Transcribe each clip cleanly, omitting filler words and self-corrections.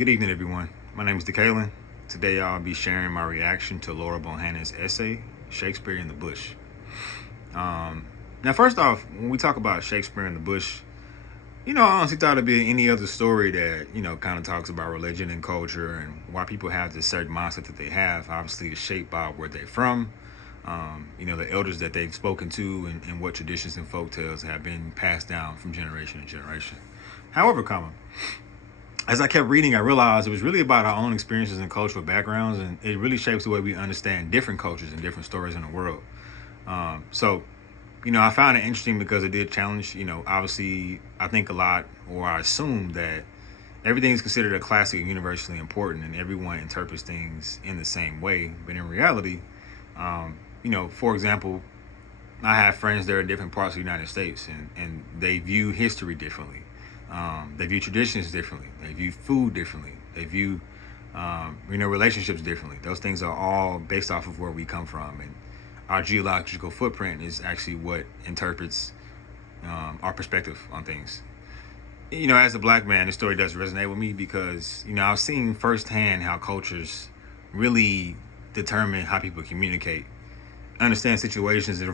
Good evening, everyone. My name is DeKalen. Today I'll be sharing my reaction to Laura Bohannan's essay, Shakespeare in the Bush. Now, first off, when we talk about Shakespeare in the Bush, I honestly thought it'd be any other story that, kind of talks about religion and culture and why people have this certain mindset that they have. Obviously, it's shaped by where they're from, the elders that they've spoken to and what traditions and folk tales have been passed down from generation to generation. However, as I kept reading, I realized it was really about our own experiences and cultural backgrounds, and it really shapes the way we understand different cultures and different stories in the world. I found it interesting because it did challenge, obviously, I think a lot, or I assume that everything is considered a classic and universally important, and everyone interprets things in the same way. But in reality, for example, I have friends that are in different parts of the United States, and they view history differently. They view traditions differently. They view food differently. They view, relationships differently. Those things are all based off of where we come from, and our geological footprint is actually what interprets our perspective on things. As a black man, this story does resonate with me because, I've seen firsthand how cultures really determine how people communicate, understand situations, and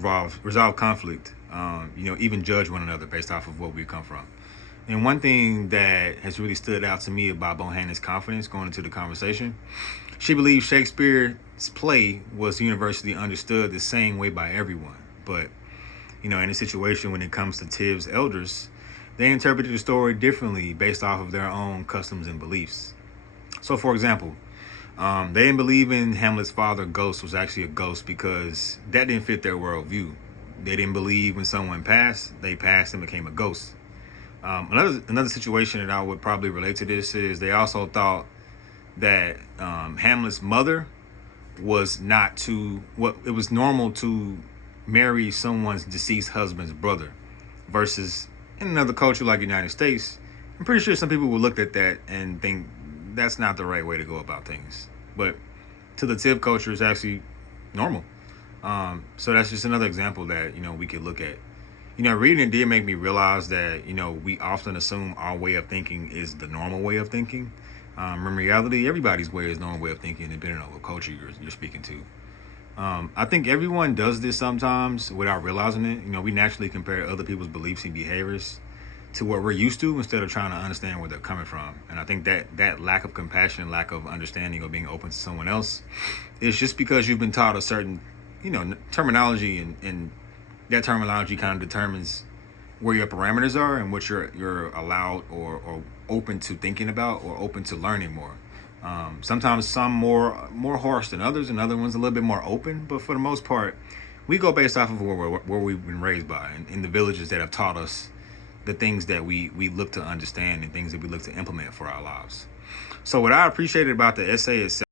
resolve conflict, even judge one another based off of what we come from. And one thing that has really stood out to me about Bohannan's confidence going into the conversation, she believes Shakespeare's play was universally understood the same way by everyone. But, in a situation when it comes to Tiv's elders, they interpreted the story differently based off of their own customs and beliefs. So, for example, they didn't believe in Hamlet's father, Ghost, was actually a ghost because that didn't fit their worldview. They didn't believe when someone passed, they passed and became a ghost. Another situation that I would probably relate to this is they also thought that Hamlet's mother was it was normal to marry someone's deceased husband's brother, versus in another culture like the United States, I'm pretty sure some people will look at that and think that's not the right way to go about things. But to the Tiv culture, it's actually normal. So that's just another example that, we could look at. Reading it did make me realize that, we often assume our way of thinking is the normal way of thinking. In reality, everybody's way is normal way of thinking, depending on what culture you're speaking to. I think everyone does this sometimes without realizing it. We naturally compare other people's beliefs and behaviors to what we're used to instead of trying to understand where they're coming from. And I think that lack of compassion, lack of understanding, or being open to someone else is just because you've been taught a certain, terminology, and that terminology kind of determines where your parameters are and what you're allowed or open to thinking about or open to learning more. Sometimes some more harsh than others, and other ones a little bit more open. But for the most part, we go based off of where we've been raised by, and in the villages that have taught us the things that we look to understand and things that we look to implement for our lives. So what I appreciated about the essay itself